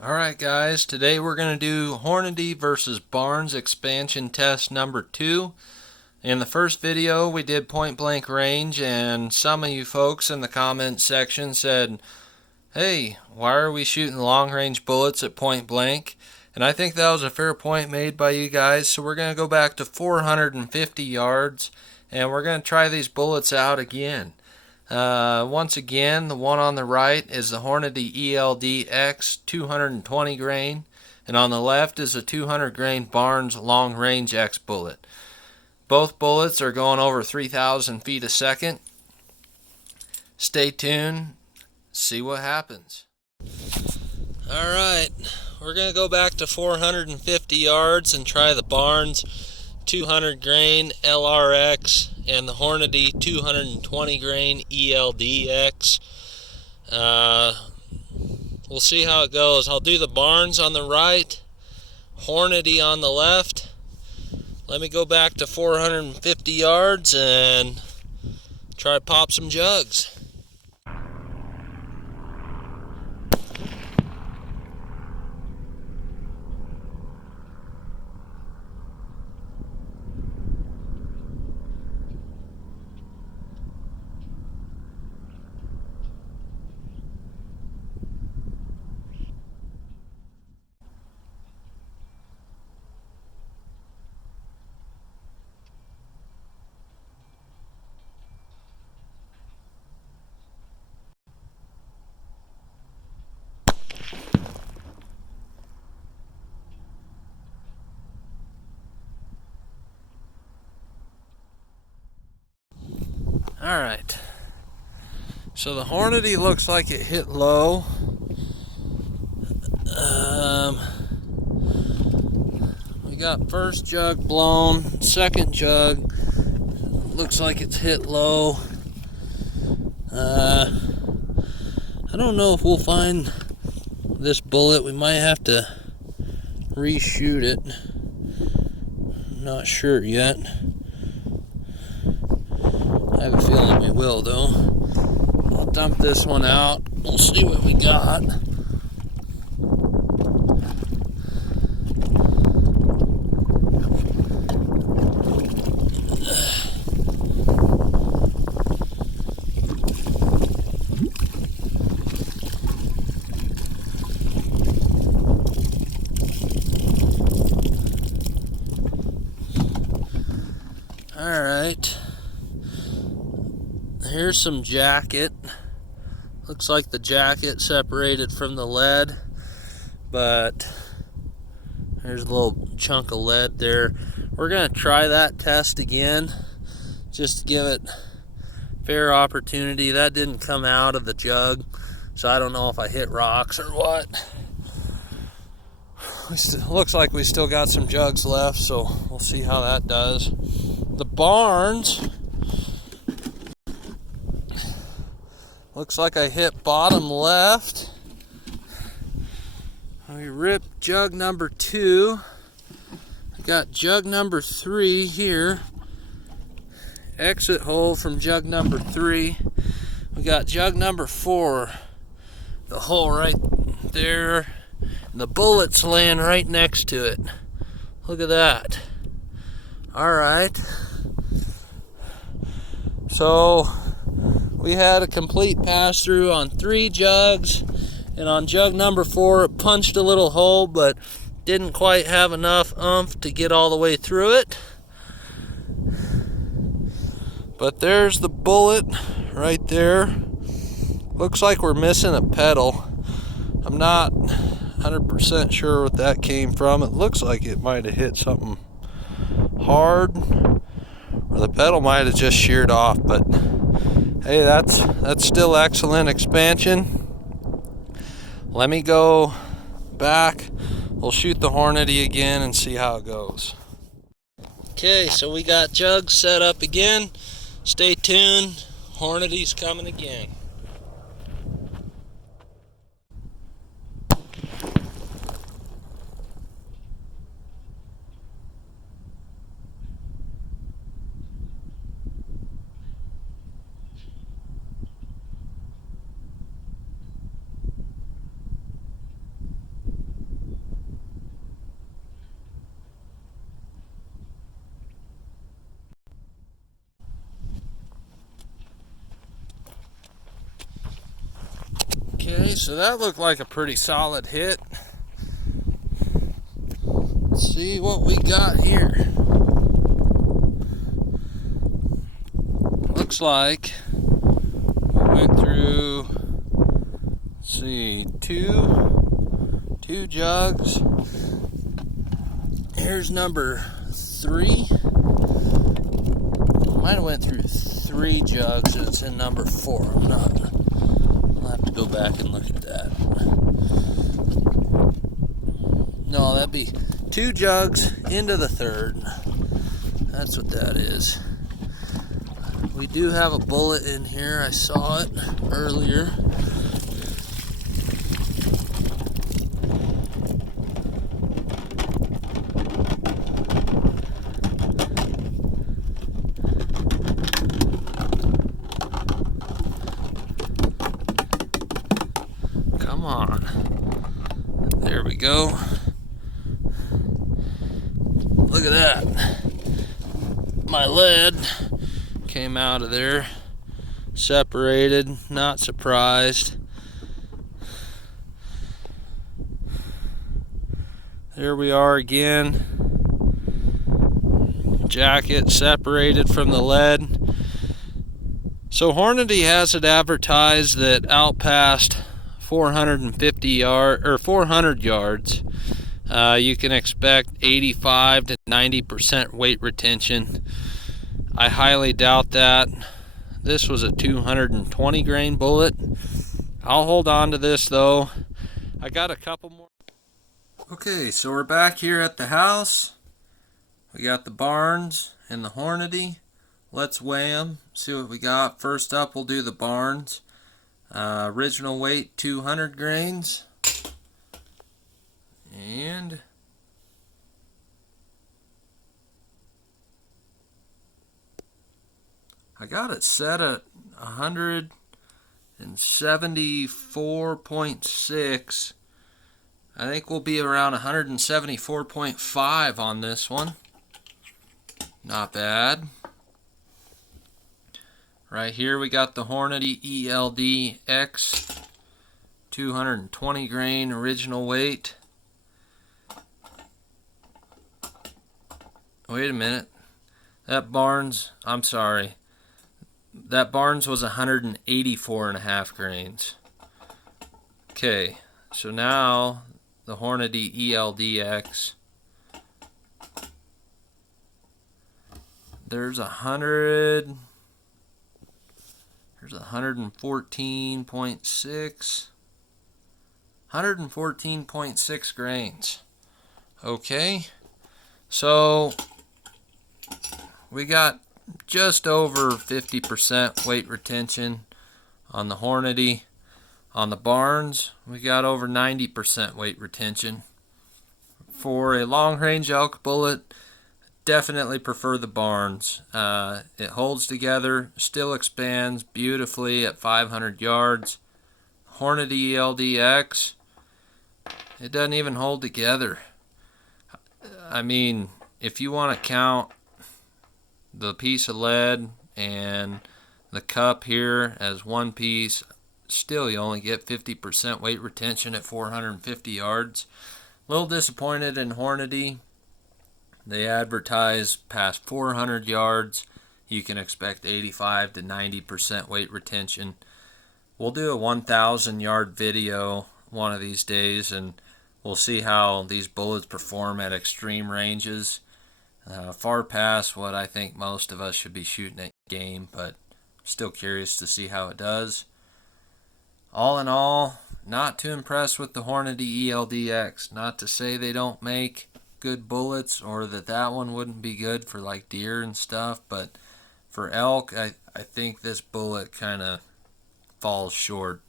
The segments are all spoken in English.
Alright guys, today we're going to do Hornady versus Barnes expansion test number 2. In the first video we did point blank range, and some of you folks in the comment section said, hey, why are we shooting long range bullets at point blank? And I think that was a fair point made by you guys, so we're going to go back to 450 yards and we're going to try these bullets out again. Once again, the one on the right is the Hornady ELD-X 220 grain, and on the left is a 200 grain Barnes long range X bullet. Both bullets are going over 3,000 feet a second. Stay tuned, see what happens. Alright, we're going to go back to 450 yards and try the Barnes 200 grain LRX and the Hornady 220 grain ELD-X. We'll see how it goes. I'll do the Barnes on the right, Hornady on the left. Let me go back to 450 yards and try to pop some jugs. Alright, so the Hornady looks like it hit low. We got first jug blown, second jug looks like it's hit low. I don't know if we'll find this bullet. We might have to reshoot it. Not sure yet. I have a feeling we will though. I'll dump this one out. We'll see what we got. Alright, here's some jacket. Looks like the jacket separated from the lead, but there's a little chunk of lead there. We're going to try that test again, just to give it fair opportunity. That didn't come out of the jug, so I don't know if I hit rocks or what. Looks like we still got some jugs left, so we'll see how that does. The Barnes, looks like I hit bottom left. We ripped jug number 2. I got jug number 3 here. Exit hole from jug number 3. We got jug number 4. The hole right there. And the bullet's laying right next to it. Look at that. Alright. So we had a complete pass through on 3 jugs, and on jug number 4 it punched a little hole but didn't quite have enough oomph to get all the way through it. But there's the bullet right there. Looks like we're missing a pedal. I'm not 100% sure what that came from. It looks like it might have hit something hard, or the pedal might have just sheared off, but hey, that's still excellent expansion. Let me go back. We'll shoot the Hornady again and see how it goes. Okay, so we got jugs set up again. Stay tuned. Hornady's coming again. so that looked like a pretty solid hit. Let's see what we got here. Looks like we went through, let's see, two jugs. Here's number 3. Might have went through 3 jugs and it's in number 4. I'll have to go back and look at that. No, that'd be 2 jugs into the 3rd. That's what that is. We do have a bullet in here. I saw it earlier. Come on. There we go. Look at that. My lead came out of there, separated, not surprised. There we are again. Jacket separated from the lead. So Hornady has it advertised that out past 400 yards, you can expect 85 to 90% weight retention. I highly doubt that. This was a 220 grain bullet. I'll hold on to this though. I got a couple more. Okay, so we're back here at the house. We got the Barnes and the Hornady. Let's weigh them, see what we got. First up, we'll do the Barnes. Original weight 200 grains. And I got it set at 174.6. I think we'll be around 174.5 on this one. Not bad. Right here we got the Hornady ELD X, 220 grain original weight. Wait a minute. That Barnes was 184.5 grains. Okay, so now the Hornady ELDX. There's 114.6 grains. Okay, so we got just over 50% weight retention on the Hornady. On the Barnes, we got over 90% weight retention. For a long-range elk bullet, definitely prefer the Barnes. It holds together, still expands beautifully at 500 yards. Hornady ELDX, it doesn't even hold together. I mean, if you want to count the piece of lead and the cup here as one piece, still you only get 50% weight retention at 450 yards. A little disappointed in Hornady. They advertise past 400 yards you can expect 85 to 90% weight retention. We'll do a 1,000 yard video one of these days and we'll see how these bullets perform at extreme ranges. Far past what I think most of us should be shooting at game, but still curious to see how it does. All in all, not too impressed with the Hornady ELDX. Not to say they don't make good bullets or that one wouldn't be good for like deer and stuff, but for elk, I think this bullet kind of falls short.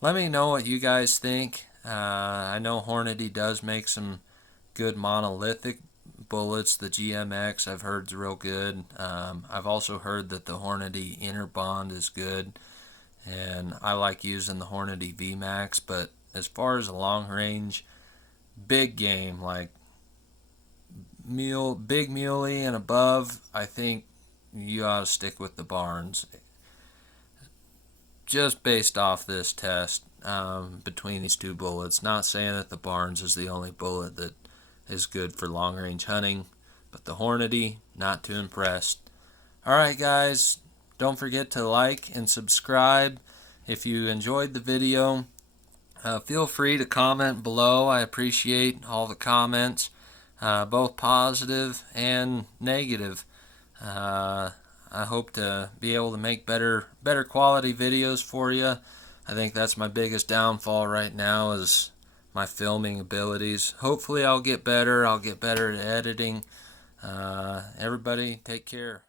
Let me know what you guys think. I know Hornady does make some good monolithic bullets. The GMX I've heard is real good. I've also heard that the Hornady inner bond is good, and I like using the Hornady VMAX. But as far as a long range big game like big muley and above, I think you ought to stick with the Barnes just based off this test. between these two bullets. Not saying that the Barnes is the only bullet that is good for long range hunting, but the Hornady, not too impressed. Alright guys, don't forget to like and subscribe if you enjoyed the video. Feel free to comment below. I appreciate all the comments, both positive and negative. I hope to be able to make better quality videos for you. I think that's my biggest downfall right now is my filming abilities. Hopefully I'll get better. I'll get better at editing. Everybody take care.